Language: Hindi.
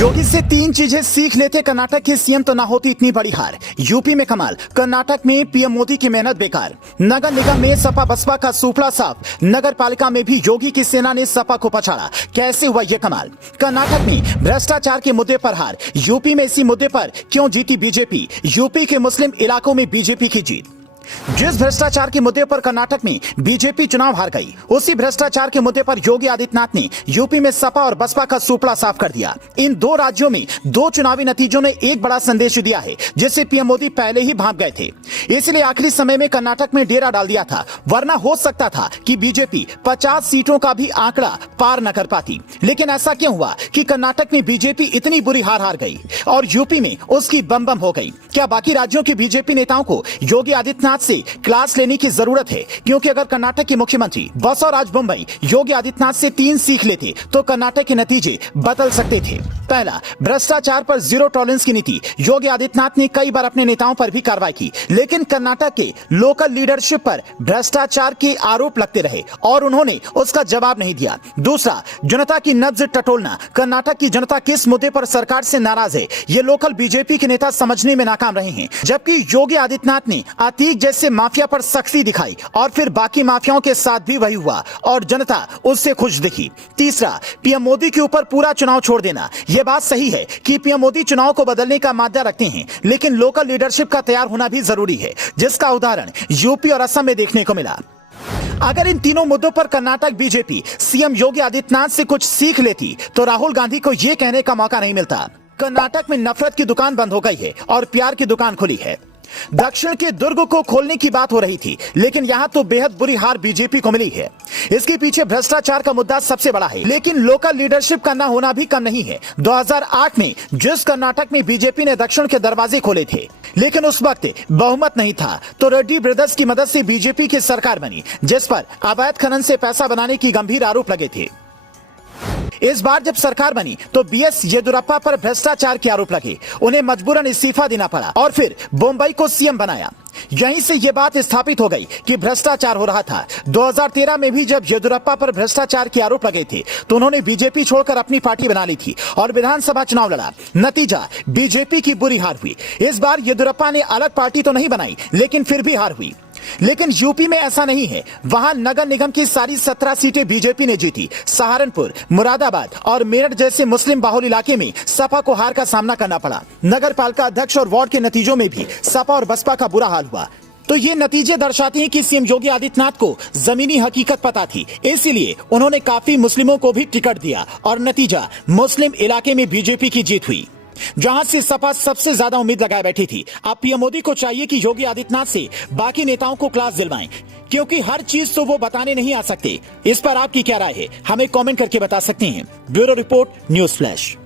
योगी से 3 चीजें सीख लेते कर्नाटक के सीएम तो ना होती इतनी बड़ी हार। यूपी में कमाल, कर्नाटक में पीएम मोदी की मेहनत बेकार। नगर निगम में सपा बसपा का सूपड़ा साफ, नगर पालिका में भी योगी की सेना ने सपा को पछाड़ा। कैसे हुआ ये कमाल? कर्नाटक में भ्रष्टाचार के मुद्दे पर हार, यूपी में इसी मुद्दे पर क्यों जीती बीजेपी? यूपी के मुस्लिम इलाकों में बीजेपी की जीत। जिस भ्रष्टाचार के मुद्दे पर कर्नाटक में बीजेपी चुनाव हार गई, उसी भ्रष्टाचार के मुद्दे पर योगी आदित्यनाथ ने यूपी में सपा और बसपा का सूपड़ा साफ कर दिया। इन 2 राज्यों में 2 चुनावी नतीजों ने एक बड़ा संदेश दिया है, जिससे पीएम मोदी पहले ही भाग गए थे। इसलिए आखिरी समय में कर्नाटक में डेरा डाल दिया था, वरना हो सकता था कि बीजेपी 50 सीटों का भी आंकड़ा पार न कर पाती। लेकिन ऐसा क्यों हुआ कि कर्नाटक में बीजेपी इतनी बुरी हार गई और यूपी में उसकी बम बम हो गई? क्या बाकी राज्यों के बीजेपी नेताओं को योगी आदित्यनाथ से क्लास लेने की जरूरत है? क्योंकि अगर कर्नाटक के मुख्यमंत्री बसवराज बोम्मई योगी आदित्यनाथ से 3 सीख लेते तो कर्नाटक के नतीजे बदल सकते थे। पहला, भ्रष्टाचार पर जीरो टॉलरेंस की नीति। योगी आदित्यनाथ ने कई बार अपने नेताओं पर भी कार्रवाई की, लेकिन कर्नाटक के लोकल लीडरशिप पर भ्रष्टाचार के आरोप लगते रहे और उन्होंने उसका जवाब नहीं दिया। दूसरा, जनता की नब्ज टटोलना। कर्नाटक की जनता किस मुद्दे पर सरकार से नाराज है, ये लोकल बीजेपी के नेता समझने में नाकाम रहे हैं। जबकि योगी आदित्यनाथ ने अतीक जैसे माफिया पर सख्ती दिखाई और फिर बाकी माफियाओं के साथ भी वही हुआ और जनता उससे खुश दिखी। तीसरा, पीएम मोदी के ऊपर पूरा चुनाव छोड़ देना। यह बात सही है कि पीएम मोदी चुनाव को बदलने का मादा रखते हैं, लेकिन लोकल लीडरशिप का तैयार होना भी जरूरी है, जिसका उदाहरण यूपी और असम में देखने को मिला। अगर इन तीनों मुद्दों पर कर्नाटक बीजेपी सीएम योगी आदित्यनाथ से कुछ सीख लेती तो राहुल गांधी को यह कहने का मौका नहीं मिलता। कर्नाटक में नफरत की दुकान बंद हो गई है और प्यार की दुकान खुली है। दक्षिण के दुर्ग को खोलने की बात हो रही थी, लेकिन यहां तो बेहद बुरी हार बीजेपी को मिली है। इसके पीछे भ्रष्टाचार का मुद्दा सबसे बड़ा है, लेकिन लोकल लीडरशिप का न होना भी कम नहीं है। 2008 में जिस कर्नाटक में बीजेपी ने दक्षिण के दरवाजे खोले थे, लेकिन उस वक्त बहुमत नहीं था, तो रेड्डी ब्रदर्स की मदद से बीजेपी की सरकार बनी, जिस पर अवैध खनन से पैसा बनाने की गंभीर आरोप लगे थे। इस बार जब सरकार बनी तो बीएस येदियुरप्पा पर भ्रष्टाचार के आरोप लगे, उन्हें मजबूरन इस्तीफा देना पड़ा और फिर बोम्मई को सीएम बनाया। यहीं से यह बात स्थापित हो गई कि भ्रष्टाचार हो रहा था। 2013 में भी जब येदियुरप्पा पर भ्रष्टाचार के आरोप लगे थे तो उन्होंने बीजेपी छोड़कर अपनी पार्टी बना ली थी और विधानसभा चुनाव लड़ा। नतीजा, बीजेपी की बुरी हार हुई। इस बार येदियुरप्पा ने अलग पार्टी तो नहीं बनाई, लेकिन फिर भी हार हुई। लेकिन यूपी में ऐसा नहीं है। वहां नगर निगम की सारी 17 सीटें बीजेपी ने जीती। सहारनपुर, मुरादाबाद और मेरठ जैसे मुस्लिम बाहुल इलाके में सपा को हार का सामना करना पड़ा। नगर पालिका अध्यक्ष और वार्ड के नतीजों में भी सपा और बसपा का बुरा हाल हुआ। तो ये नतीजे दर्शाते हैं कि सीएम योगी आदित्यनाथ को जमीनी हकीकत पता थी, इसलिए उन्होंने काफी मुस्लिमों को भी टिकट दिया और नतीजा, मुस्लिम इलाके में बीजेपी की जीत हुई, जहां से सपा सबसे ज्यादा उम्मीद लगाए बैठी थी। अब पीएम मोदी को चाहिए कि योगी आदित्यनाथ से बाकी नेताओं को क्लास दिलवाएं, क्योंकि हर चीज तो वो बताने नहीं आ सकते। इस पर आपकी क्या राय है, हमें कमेंट करके बता सकते हैं। Bureau report, news flash.